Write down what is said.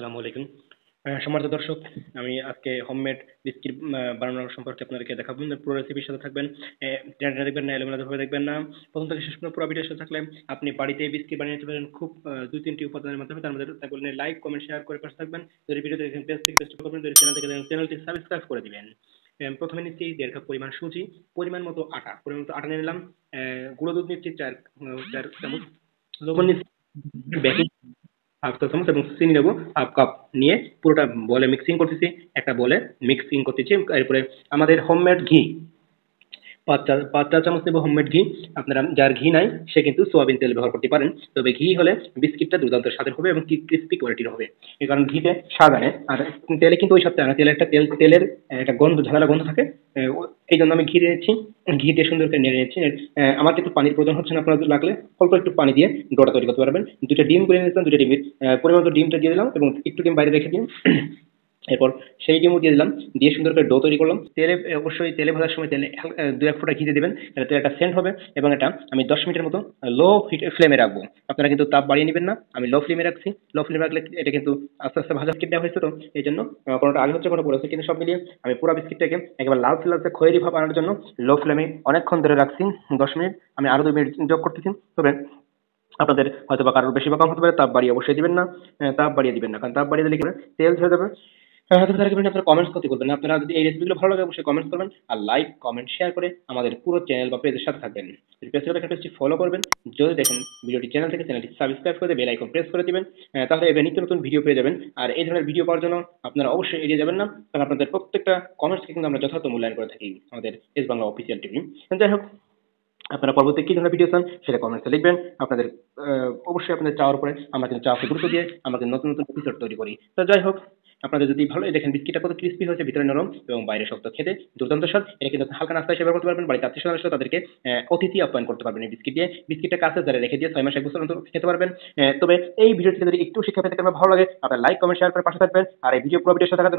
আসসালামু আলাইকুম। সম্মানিত দর্শক, আমি আজকে হোমমেড বিস্কিট বানানোর সম্পর্কে আপনাদেরকে দেখাবো। পুরো রেসিপির সাথে থাকবেন। টেনে টেনে দেখবেন না, এলোমেলোভাবে দেখবেন না। প্রথম থেকে শেষ পর্যন্ত পুরো ভিডিওর সাথে থাকলে আপনি বাড়িতে বিস্কিট বানিয়ে নিতে পারেন খুব ২-৩টি উপাদানের মাধ্যমে। তার মধ্যে থাকলে লাইক, কমেন্ট, শেয়ার করে পাশে থাকবেন। যদি ভিডিওতে দেখেন পেজ থেকে পেজটি ফলো করবেন, যদি চ্যানেল থেকে দেখেন চ্যানেলটি সাবস্ক্রাইব করে দিবেন। প্রথমে নিচ্ছি ১.৫ কাপ পরিমাণ সুজি, পরিমাণ মতো আটা নিয়ে নিলাম। গুঁড়ো দুধ নিচ্ছি ৪ চামচ, লবণ নিচ্ছি বেকিং ১/২ চা চামচ এবং চিনি নেবো ১/২ কাপ নিয়ে পুরোটা বলে মিক্সিং করতেছি। একটা বলে মিক্সিং করতেছি। এরপরে আমাদের হোমমেড ঘি ৫ চা চামচ নেব হোমমেড ঘি। আপনারা যার ঘি নাই সে কিন্তু সোয়াবিন তেল ব্যবহার করতে পারেন। তবে ঘি হলে বিস্কিটটা দুর্দান্ত স্বাদের হবে এবং ক্রিস্পি কোয়ালিটির হবে। এই কারণ ঘিতে স্বাদ আনে। আর তেলে কিন্তু ওই স্বাদটা আনে। তেলের একটা গন্ধ, ঝামেলা গন্ধ থাকে। এই জন্য আমি ঘি দিয়েছি। ঘি দিয়ে সুন্দর করে নেড়ে নিচ্ছি। আমার কিন্তু পানির প্রয়োজন হচ্ছে না। আপনাদের লাগলে অল্প একটু পানি দিয়ে ডোটা তৈরি করতে পারবেন। ২টা ডিম করে নিয়েছিলাম, ২টা ডিমের পরিমাণ মতো ডিমটা দিয়ে দিলাম এবং একটু ডিম বাইরে রেখে দিন। এরপর সেই ডিমও দিয়ে দিলাম। দিয়ে সুন্দর করে ডো তৈরি করলাম। অবশ্যই তেলে ভাজার সময় তেলে ২-১ ফোঁটা ঘি দিয়ে দিবেন। এটা তেলে একটা সেন্ট হবে এবং এটা আমি ১০ মিনিটের মতো লো ফ্লেমে রাখবো। আপনারা কিন্তু তাপ বাড়িয়ে নেবেন না। আমি লো ফ্লেমে রাখছি। লো ফ্লেমে রাখলে এটা কিন্তু আস্তে আস্তে ভাজা বিস্কিট দেওয়া হয়েছে, তো এই জন্য কোনোটা আগে হচ্ছে কোনোটা পরে হচ্ছে, কিন্তু সব মিলিয়ে আমি পুরো বিস্কিটটাকে একেবারে লালচে লালচে খয়েরি ভাব আনার জন্য লো ফ্লেমে অনেকক্ষণ ধরে রাখছি। ১০ মিনিট। আমি আরো ২ মিনিট যোগ করতেছি। তবে আপনাদের হয়তো বা কারোর বেশি বা কম হতে পারে, তাপ বাড়িয়ে অবশ্যই দিবেন না। তাপ বাড়িয়ে দিবেন না, কারণ তাপ বাড়িয়ে দিলে কি হবে, তেল ঝরে যাবে। তবে তার আগে আপনারা কমেন্টস করতে বলবেন না। আপনারা যদি এই রেসিপিগুলো ভালো লাগে অবশ্যই কমেন্টস করবেন, আর লাইক, কমেন্ট, শেয়ার করে আমাদের পুরো চ্যানেল বা পেজের সাথে থাকবেন। যদি পেজ থেকে দেখেন পেজটি ফলো করবেন। যদি দেখেন ভিডিওটি চ্যানেল থেকে, চ্যানেলটি সাবস্ক্রাইব করে বেল আইকন প্রেস করে দিবেন। তাহলে এবার নিত্য নতুন ভিডিও পেয়ে যাবেন। আর এই ধরনের ভিডিও পাওয়ার জন্য আপনারা অবশ্যই এড়িয়ে যাবেন না, কারণ আপনাদের প্রত্যেকটা কমেন্টসকে কিন্তু আমরা যথাযথ মূল্যায়ন করে থাকি আমাদের এস বাংলা অফিসিয়াল টিভি। যাই হোক, আপনারা পরবর্তী কি ধরনের ভিডিও চান সেটা কমেন্টসে লিখবেন। আপনাদের অবশ্যই আপনাদের চাওয়ার উপরে আমরা কিন্তু চাওয়াকে গুরুত্ব দিয়ে আমরা কিন্তু নতুন নতুন এপিসোড তৈরি করি। তো যাই হোক, আপনাদের যদি ভালো এই দেখেন বিস্কিটটা কত ক্রিস্পি হয়েছে, ভিতরে নরম এবং বাইরে শক্ত, খেতে দুর্দান্ত স্বাদ। এটা কিন্তু হালকা নাস্তা হিসেবে ব্যবহার করতে পারবেন। বাড়িতে আত্মীয় স্বজন আসলে তাদেরকে অতিথি আপ্যায়ন করতে পারবেন এই বিস্কিট দিয়ে। বিস্কিটটা কাছে ধরে রেখে দিয়ে ৬ মাস ১ বছর অন্তর খেতে পারবেন। তবে এই ভিডিও থেকে যদি একটু শিক্ষা পেতে পারেন, ভালো লাগে, আপনারা লাইক, কমেন্ট, শেয়ার করে পাশে থাকবেন। আর এই ভিডিও পুরো ভিডিওর সাথে থাকার জন্য